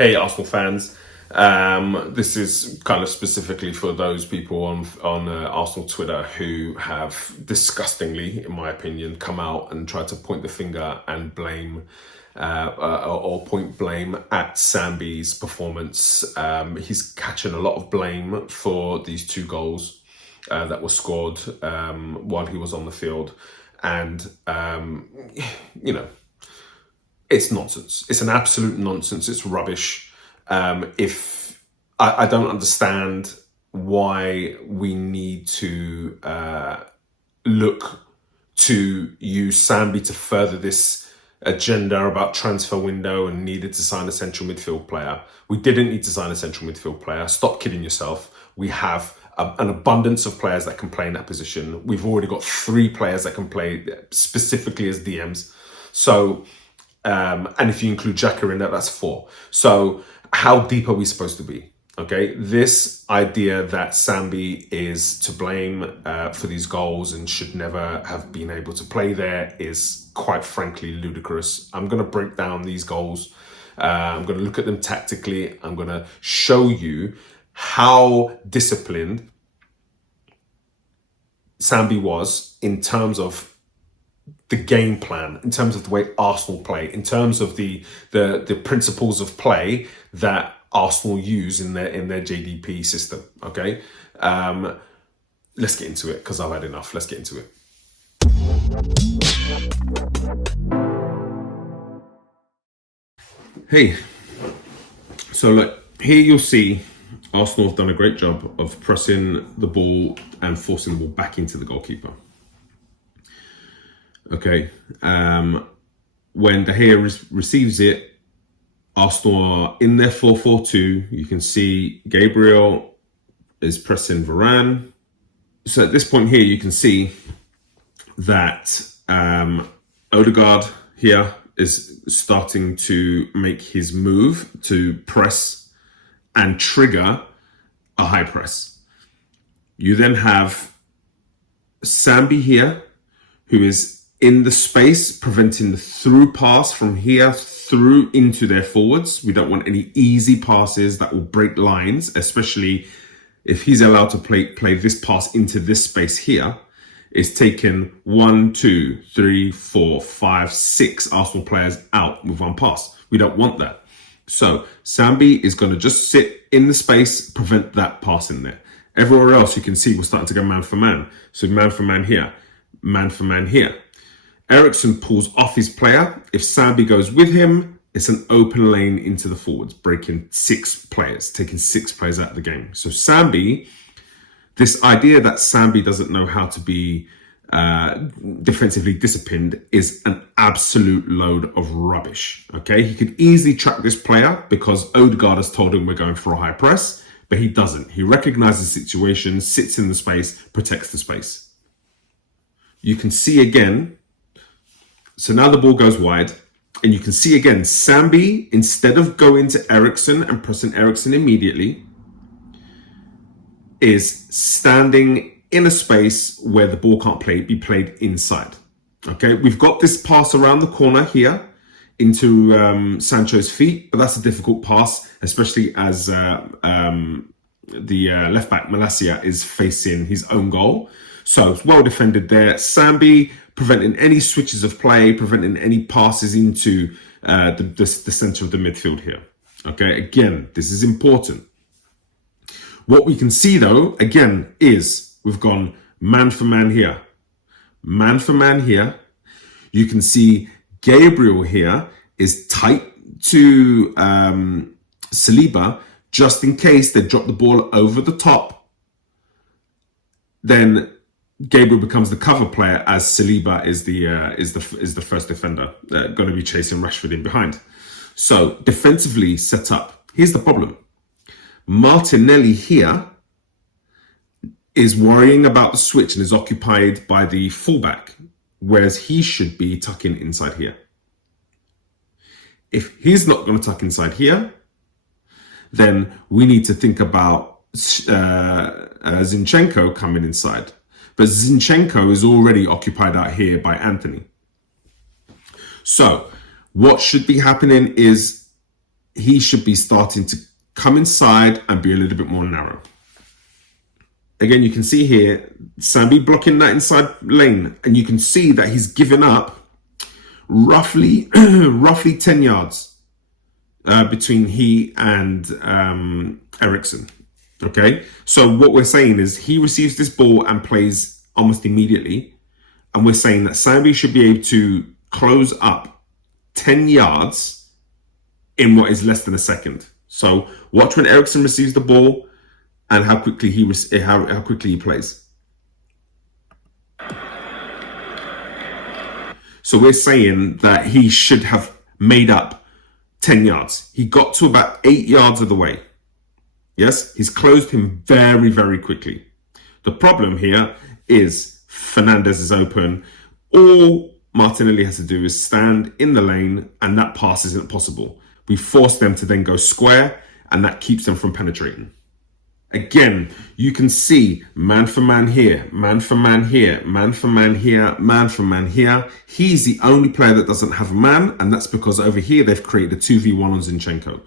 Hey, Arsenal fans. This is kind of specifically for those people on Arsenal Twitter who have disgustingly, in my opinion, come out and tried to point the finger and blame or point blame at Sambi's performance. He's catching a lot of blame for these two goals that were scored while he was on the field. And, it's nonsense. It's an absolute nonsense. It's rubbish. If I don't understand why we need to look to use Sambi to further this agenda about transfer window and needed to sign a central midfield player. We didn't need to sign a central midfield player. Stop kidding yourself. We have an abundance of players that can play in that position. We've already got 3 players that can play specifically as DMs. So, and if you include Xhaka in that, that's 4. So how deep are we supposed to be? Okay, this idea that Sambi is to blame for these goals and should never have been able to play there is quite frankly ludicrous. I'm going to break down these goals. I'm going to look at them tactically. I'm going to show you how disciplined Sambi was in terms of the game plan, in terms of the way Arsenal play, in terms of the principles of play that Arsenal use in their JDP system. Okay, let's get into it because I've had enough. Let's get into it. Hey, so look, here you'll see Arsenal have done a great job of pressing the ball and forcing the ball back into the goalkeeper. Okay, when De Gea receives it, Arsenal are in their 4-4-2. You can see Gabriel is pressing Varane. So at this point here, you can see that Odegaard here is starting to make his move to press and trigger a high press. You then have Sambi here, who is in the space, preventing the through pass from here through into their forwards. We don't want any easy passes that will break lines, especially if he's allowed to play this pass into this space here. It's taken 1, 2, 3, 4, 5, 6 Arsenal players out with one pass. We don't want that. So Sambi is going to just sit in the space, prevent that pass in there. Everywhere else you can see we're starting to go man for man. So man for man here, man for man here. Eriksen pulls off his player. If Sambi goes with him, it's an open lane into the forwards, breaking 6 players, taking 6 players out of the game. So Sambi, this idea that Sambi doesn't know how to be defensively disciplined is an absolute load of rubbish. Okay, he could easily track this player because Odegaard has told him we're going for a high press, but he doesn't. He recognizes the situation, sits in the space, protects the space. You can see again. So now the ball goes wide, and you can see again, Sambi, instead of going to Eriksen and pressing Eriksen immediately, is standing in a space where the ball can't be played inside. Okay, we've got this pass around the corner here into Sancho's feet, but that's a difficult pass, especially as the left back Malacia is facing his own goal. So it's well defended there. Sambi preventing any switches of play, preventing any passes into the center of the midfield here. Okay, again, this is important. What we can see though, again, is we've gone man for man here. Man for man here. You can see Gabriel here is tight to Saliba just in case they drop the ball over the top. Then Gabriel becomes the cover player as Saliba is the first defender going to be chasing Rashford in behind. So defensively set up. Here's the problem. Martinelli here is worrying about the switch and is occupied by the fullback, whereas he should be tucking inside here. If he's not going to tuck inside here, then we need to think about Zinchenko coming inside. But Zinchenko is already occupied out here by Anthony. So what should be happening is he should be starting to come inside and be a little bit more narrow. Again, you can see here, Sambi blocking that inside lane, and you can see that he's given up roughly 10 yards between he and Ericsson. Okay, so what we're saying is he receives this ball and plays almost immediately, and we're saying that Sambi should be able to close up 10 yards in what is less than a second. So watch when Ericsson receives the ball and how quickly he plays. So we're saying that he should have made up 10 yards. He got to about 8 yards of the way. Yes, he's closed him very, very quickly. The problem here is Fernandez is open. All Martinelli has to do is stand in the lane, and that pass isn't possible. We force them to then go square, and that keeps them from penetrating. Again, you can see man for man here, man for man here, man for man here, man for man here. He's the only player that doesn't have a man, and that's because over here they've created a 2v1 on Zinchenko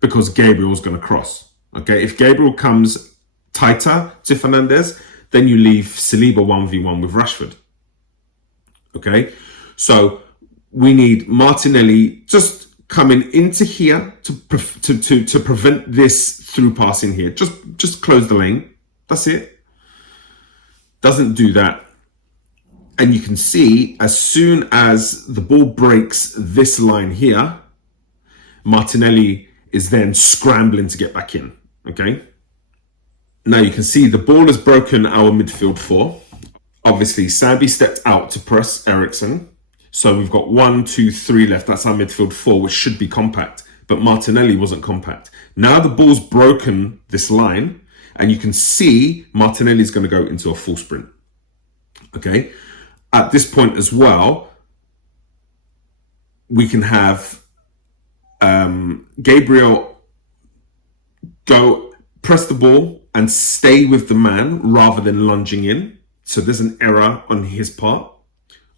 because Gabriel's going to cross. Okay, if Gabriel comes tighter to Fernandez, then you leave Saliba 1v1 with Rashford. Okay, so we need Martinelli just coming into here to prevent this through passing here. Just close the lane. That's it. Doesn't do that. And you can see as soon as the ball breaks this line here, Martinelli is then scrambling to get back in. Okay. Now you can see the ball has broken our midfield four. Obviously, Sambi stepped out to press Ericsson. So we've got 1, 2, 3 left. That's our midfield four, which should be compact. But Martinelli wasn't compact. Now the ball's broken this line, and you can see Martinelli's going to go into a full sprint. Okay. At this point as well, we can have Gabriel go press the ball and stay with the man rather than lunging in. So there's an error on his part.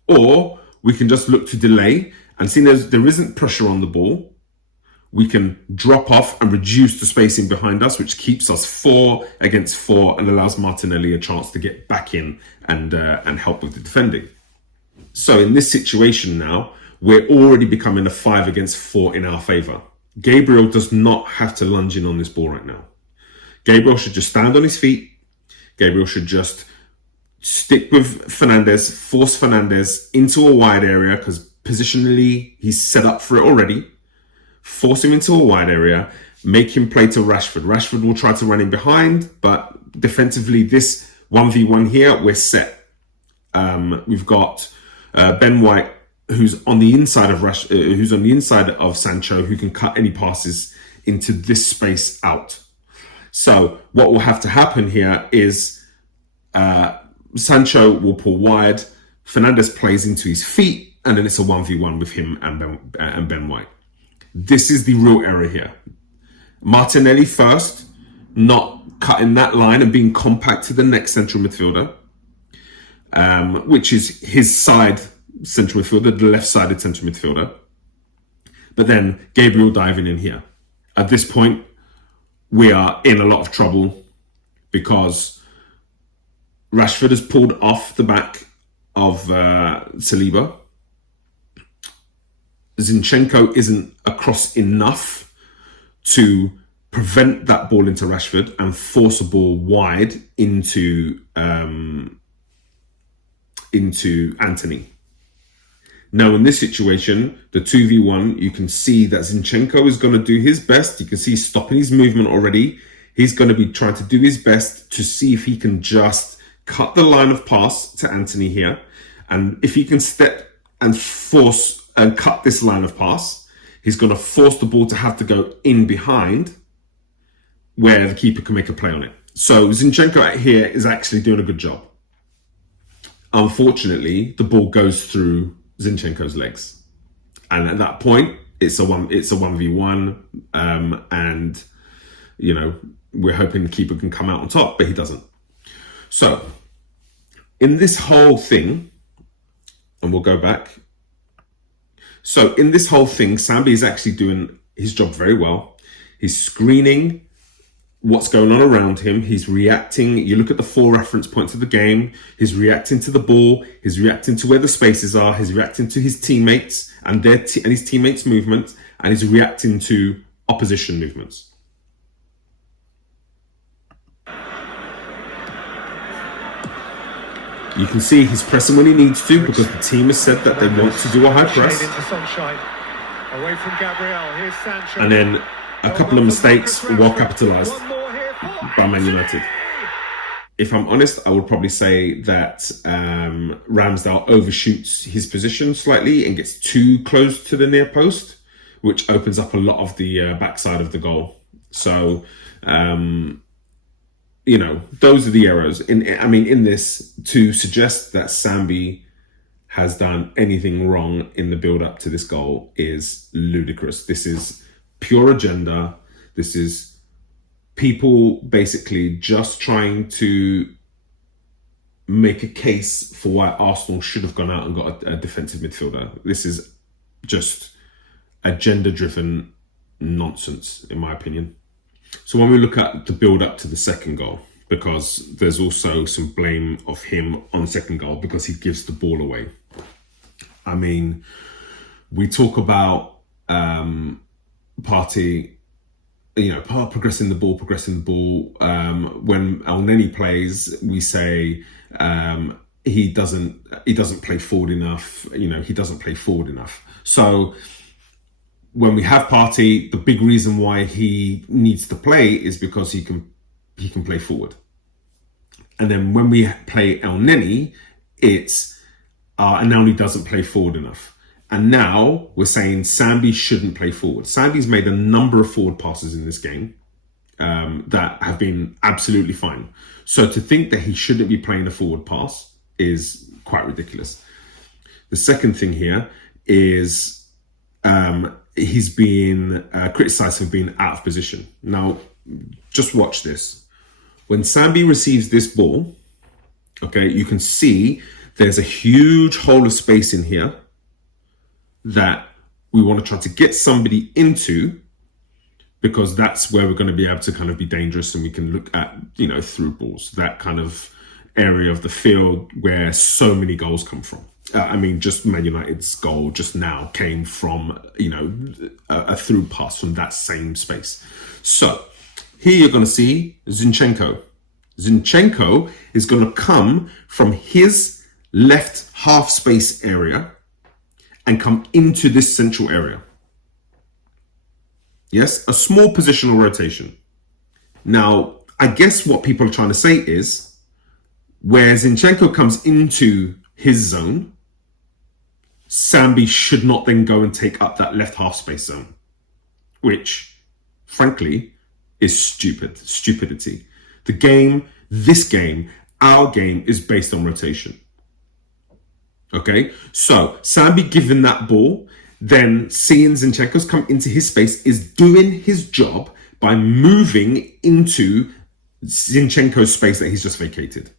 Or we can just look to delay and see there isn't pressure on the ball. We can drop off and reduce the spacing behind us, which keeps us 4 against 4 and allows Martinelli a chance to get back in and help with the defending. So in this situation now, we're already becoming a 5 against 4 in our favour. Gabriel does not have to lunge in on this ball right now. Gabriel should just stand on his feet. Gabriel should just stick with Fernandez, force Fernandez into a wide area because positionally he's set up for it already. Force him into a wide area, make him play to Rashford. Rashford will try to run in behind, but defensively this 1v1 here, we're set. We've got Ben White, who's on the inside of Sancho, who can cut any passes into this space out. So what will have to happen here is Sancho will pull wide, Fernandez plays into his feet, and then it's a 1v1 with him and Ben White. This is the real error here. Martinelli first, not cutting that line and being compact to the next central midfielder, which is his side central midfielder, the left-sided central midfielder. But then Gabriel diving in here. At this point, we are in a lot of trouble because Rashford has pulled off the back of Saliba. Zinchenko isn't across enough to prevent that ball into Rashford and force a ball wide into Antony. Now in this situation, the 2v1, you can see that Zinchenko is going to do his best. You can see he's stopping his movement already. He's going to be trying to do his best to see if he can just cut the line of pass to Antony here. And if he can step and force and cut this line of pass, he's going to force the ball to have to go in behind where the keeper can make a play on it. So Zinchenko out here is actually doing a good job. Unfortunately, the ball goes through Zinchenko's legs. And at that point, it's a 1v1. And, you know, we're hoping the keeper can come out on top, but he doesn't. So in this whole thing, and we'll go back. So in this whole thing, Sambi is actually doing his job very well. He's screening what's going on around him. He's reacting. You look at the 4 reference points of the game. He's reacting to the ball. He's reacting to where the spaces are. He's reacting to his teammates and his teammates' movements, and he's reacting to opposition movements. You can see he's pressing when he needs to because the team has said that they want to do a high press. Away from Gabriel. Here's Sancho. And then a couple of mistakes well capitalised by Man United. If I'm honest, I would probably say that Ramsdale overshoots his position slightly and gets too close to the near post, which opens up a lot of the backside of the goal. So, those are the errors. In this, to suggest that Sambi has done anything wrong in the build-up to this goal is ludicrous. This is pure agenda. This is people basically just trying to make a case for why Arsenal should have gone out and got a defensive midfielder. This is just agenda-driven nonsense, in my opinion. So when we look at the build-up to the second goal, because there's also some blame of him on second goal because he gives the ball away. I mean, we talk about Partey, progressing the ball. When El Neni plays, we say he doesn't play forward enough. He doesn't play forward enough. So when we have Partey, the big reason why he needs to play is because he can play forward. And then when we play El Neni, it's El Neni doesn't play forward enough. And now we're saying Sambi shouldn't play forward. Sambi's made a number of forward passes in this game that have been absolutely fine. So to think that he shouldn't be playing a forward pass is quite ridiculous. The second thing here is he's being criticised for being out of position. Now, just watch this. When Sambi receives this ball, okay, you can see there's a huge hole of space in here that we want to try to get somebody into, because that's where we're going to be able to kind of be dangerous, and we can look at, through balls, that kind of area of the field where so many goals come from. Just Man United's goal just now came from, a through pass from that same space. So here you're going to see Zinchenko. Zinchenko is going to come from his left half space area and come into this central area. Yes, a small positional rotation. Now, I guess what people are trying to say is, where Zinchenko comes into his zone, Sambi should not then go and take up that left half space zone, which, frankly, is stupidity. Our game is based on rotation. Okay, so Sambi given that ball, then seeing Zinchenko's come into his space is doing his job by moving into Zinchenko's space that he's just vacated.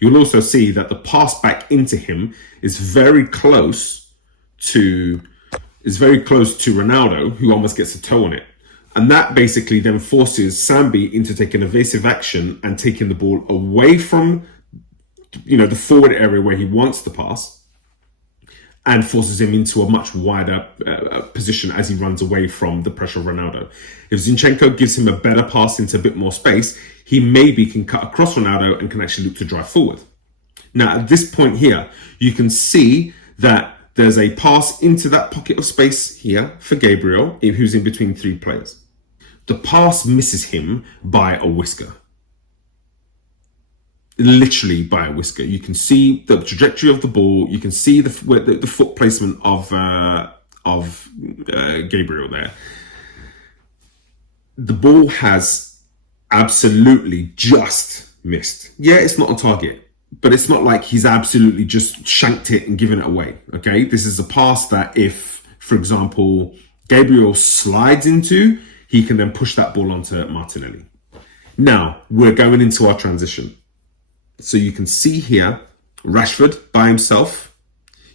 You'll also see that the pass back into him is very close to Ronaldo, who almost gets a toe on it. And that basically then forces Sambi into taking evasive action and taking the ball away from, the forward area where he wants to pass, and forces him into a much wider position as he runs away from the pressure of Ronaldo. If Zinchenko gives him a better pass into a bit more space, he maybe can cut across Ronaldo and can actually look to drive forward. Now, at this point here, you can see that there's a pass into that pocket of space here for Gabriel, who's in between 3 players. The pass misses him by a whisker. Literally by a whisker. You can see the trajectory of the ball. You can see the foot placement of Gabriel there. The ball has absolutely just missed. Yeah, it's not on target, but it's not like he's absolutely just shanked it and given it away. Okay, this is a pass that if, for example, Gabriel slides into, he can then push that ball onto Martinelli. Now we're going into our transition. So you can see here, Rashford by himself.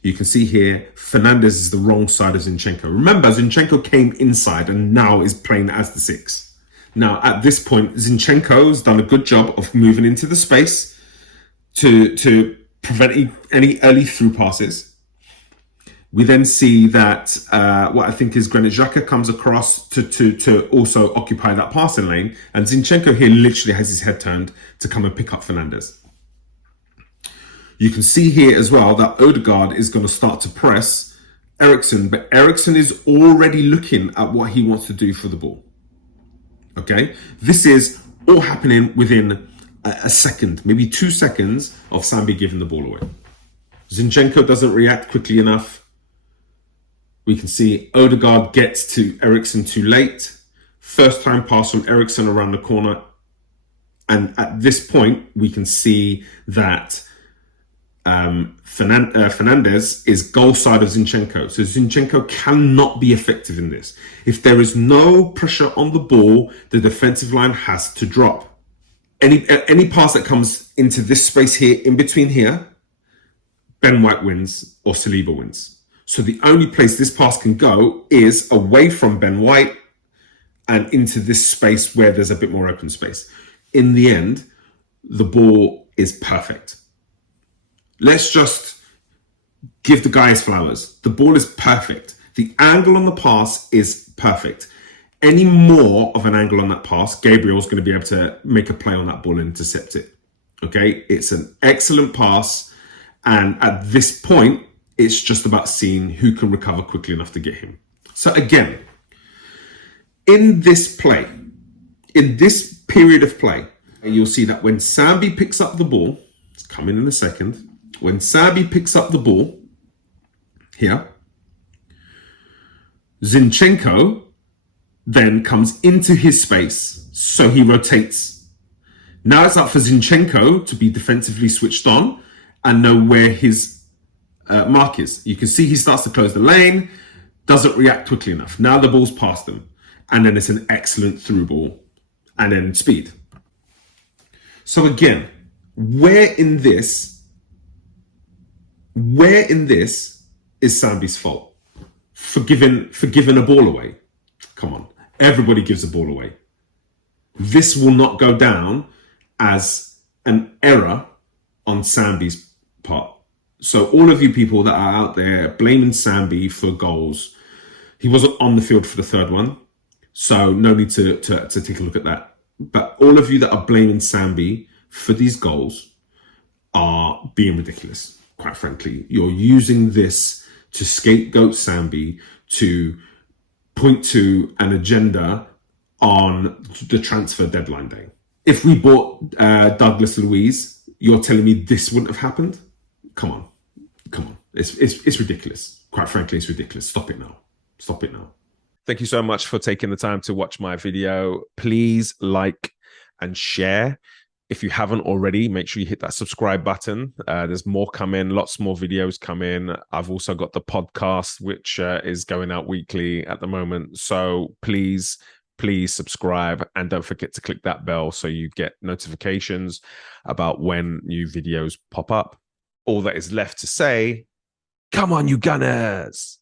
You can see here, Fernandez is the wrong side of Zinchenko. Remember, Zinchenko came inside and now is playing as the 6. Now, at this point, Zinchenko has done a good job of moving into the space to prevent any early through passes. We then see that what I think is Granit Xhaka comes across to also occupy that passing lane. And Zinchenko here literally has his head turned to come and pick up Fernandez. You can see here as well that Odegaard is going to start to press Eriksen, but Eriksen is already looking at what he wants to do for the ball. Okay? This is all happening within a second, maybe 2 seconds of Sambi giving the ball away. Zinchenko doesn't react quickly enough. We can see Odegaard gets to Eriksen too late. First time pass from Eriksen around the corner. And at this point, we can see that Fernandez is goal side of Zinchenko. So Zinchenko cannot be effective in this. If there is no pressure on the ball, the defensive line has to drop. Any pass that comes into this space here, in between here, Ben White wins or Saliba wins. So the only place this pass can go is away from Ben White and into this space where there's a bit more open space. In the end, the ball is perfect. Let's just give the guy his flowers. The ball is perfect. The angle on the pass is perfect. Any more of an angle on that pass, Gabriel's going to be able to make a play on that ball and intercept it. Okay, it's an excellent pass. And at this point, it's just about seeing who can recover quickly enough to get him. So again, in this play, in this period of play, you'll see that when Sambi picks up the ball, it's coming in a second. When Sambi picks up the ball here, Zinchenko then comes into his space, so he rotates. Now it's up for Zinchenko to be defensively switched on and know where his mark is. You can see he starts to close the lane, doesn't react quickly enough. Now the ball's past him, and then it's an excellent through ball, and then speed. So again, where in this is Sambi's fault? For giving a ball away? Come on, everybody gives a ball away. This will not go down as an error on Sambi's part. So all of you people that are out there blaming Sambi for goals, he wasn't on the field for the third one, so no need to take a look at that. But all of you that are blaming Sambi for these goals are being ridiculous, quite frankly. You're using this to scapegoat Sambi, to point to an agenda on the transfer deadline day. If we bought Douglas Luiz, you're telling me this wouldn't have happened? Come on. It's ridiculous. Quite frankly, it's ridiculous. Stop it now. Stop it now. Thank you so much for taking the time to watch my video. Please like and share. If you haven't already, make sure you hit that subscribe button. There's more coming, lots more videos coming. I've also got the podcast, which is going out weekly at the moment. So please subscribe, and don't forget to click that bell so you get notifications about when new videos pop up. All that is left to say, come on, you Gunners!